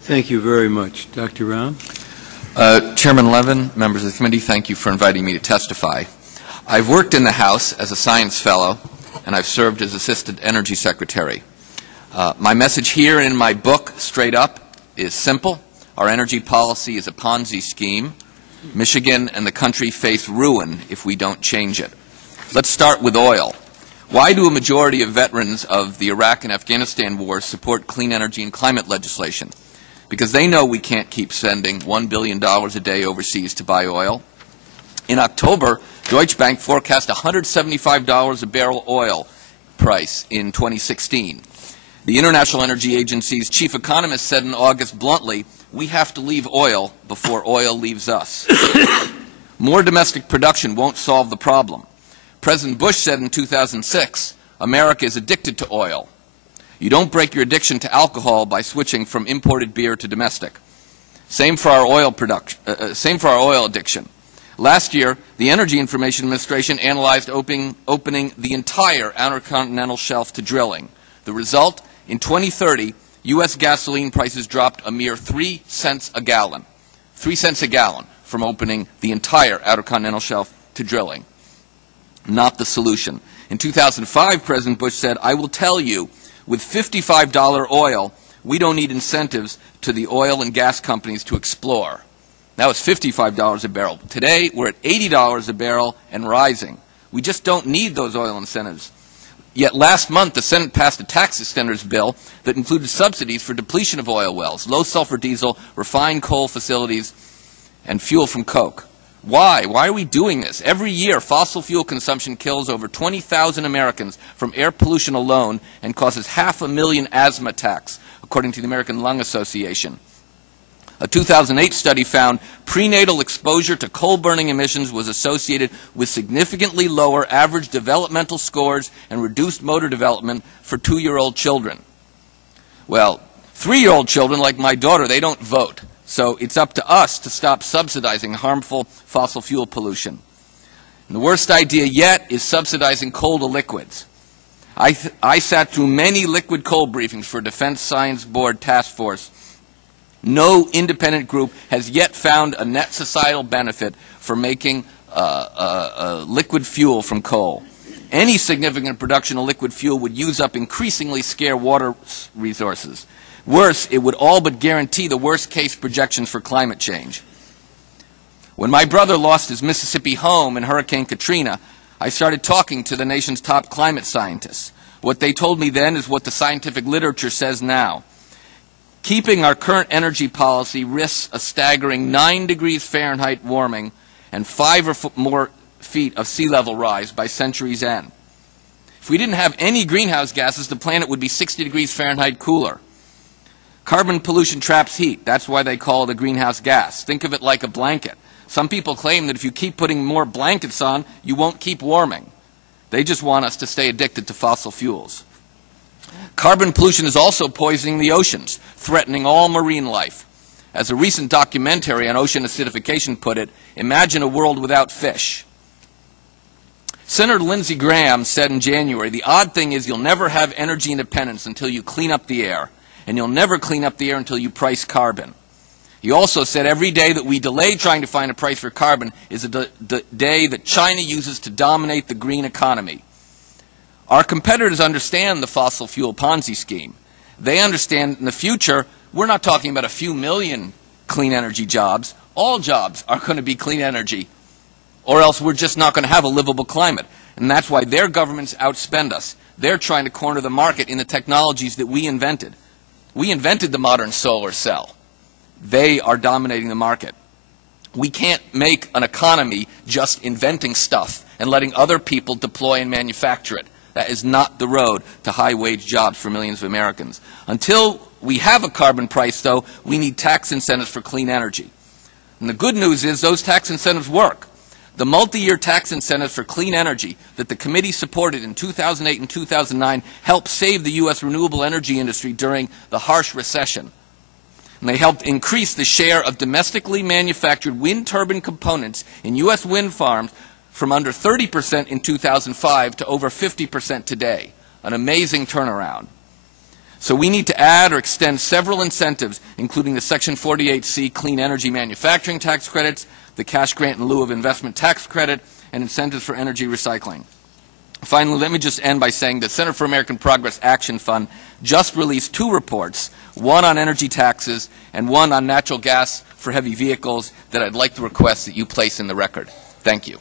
Thank you very much. Dr. Romm? Chairman Levin, members of the committee, thank you for inviting me to testify. I've worked in the House as a science fellow, and I've served as Assistant Energy Secretary. My message here in my book, Straight Up, is simple. Our energy policy is a Ponzi scheme. Michigan and the country face ruin if we don't change it. Let's start with oil. Why do a majority of veterans of the Iraq and Afghanistan wars support clean energy and climate legislation? Because they know we can't keep spending $1 billion a day overseas to buy oil. In October, Deutsche Bank forecast $175 a barrel oil price in 2016. The International Energy Agency's chief economist said in August bluntly, we have to leave oil before oil leaves us. More domestic production won't solve the problem. President Bush said in 2006, America is addicted to oil. You don't break your addiction to alcohol by switching from imported beer to domestic. Same for our oil addiction. Last year, the Energy Information Administration analyzed opening the entire Outer Continental Shelf to drilling. The result, in 2030, U.S. gasoline prices dropped a mere 3 cents a gallon. 3 cents a gallon from opening the entire Outer Continental Shelf to drilling. Not the solution. In 2005, President Bush said, I will tell you, with $55 oil, we don't need incentives to the oil and gas companies to explore. That was $55 a barrel. Today, we're at $80 a barrel and rising. We just don't need those oil incentives. Yet last month, the Senate passed a tax extenders bill that included subsidies for depletion of oil wells, low-sulfur diesel, refined coal facilities, and fuel from coke. Why? Why are we doing this? Every year, fossil fuel consumption kills over 20,000 Americans from air pollution alone and causes 500,000 asthma attacks, according to the American Lung Association. A 2008 study found prenatal exposure to coal-burning emissions was associated with significantly lower average developmental scores and reduced motor development for 2-year-old children. Well, 3-year-old children, like my daughter, they don't vote. So it's up to us to stop subsidizing harmful fossil fuel pollution. And the worst idea yet is subsidizing coal to liquids. I sat through many liquid coal briefings for Defense Science Board Task Force. No independent group has yet found a net societal benefit for making liquid fuel from coal. Any significant production of liquid fuel would use up increasingly scarce water resources. Worse, it would all but guarantee the worst-case projections for climate change. When my brother lost his Mississippi home in Hurricane Katrina, I started talking to the nation's top climate scientists. What they told me then is what the scientific literature says now. Keeping our current energy policy risks a staggering 9 degrees Fahrenheit warming and 5 or more feet of sea level rise by century's end. If we didn't have any greenhouse gases, the planet would be 60 degrees Fahrenheit cooler. Carbon pollution traps heat. That's why they call it a greenhouse gas. Think of it like a blanket. Some people claim that if you keep putting more blankets on, you won't keep warming. They just want us to stay addicted to fossil fuels. Carbon pollution is also poisoning the oceans, threatening all marine life. As a recent documentary on ocean acidification put it, imagine a world without fish. Senator Lindsey Graham said in January, the odd thing is you'll never have energy independence until you clean up the air. And you'll never clean up the air until you price carbon. He also said every day that we delay trying to find a price for carbon is a day that China uses to dominate the green economy. Our competitors understand the fossil fuel Ponzi scheme. They understand in the future we're not talking about a few million clean energy jobs. All jobs are going to be clean energy, or else we're just not going to have a livable climate. And that's why their governments outspend us. They're trying to corner the market in the technologies that we invented. We invented the modern solar cell. They are dominating the market. We can't make an economy just inventing stuff and letting other people deploy and manufacture it. That is not the road to high-wage jobs for millions of Americans. Until we have a carbon price, though, we need tax incentives for clean energy. And the good news is those tax incentives work. The multi-year tax incentives for clean energy that the committee supported in 2008 and 2009 helped save the U.S. renewable energy industry during the harsh recession. And they helped increase the share of domestically manufactured wind turbine components in U.S. wind farms from under 30% in 2005 to over 50% today. An amazing turnaround. So we need to add or extend several incentives, including the Section 48C Clean Energy Manufacturing Tax Credits, the Cash Grant in lieu of Investment Tax Credit, and incentives for energy recycling. Finally, let me just end by saying the Center for American Progress Action Fund just released 2 reports, one on energy taxes and one on natural gas for heavy vehicles, that I'd like to request that you place in the record. Thank you.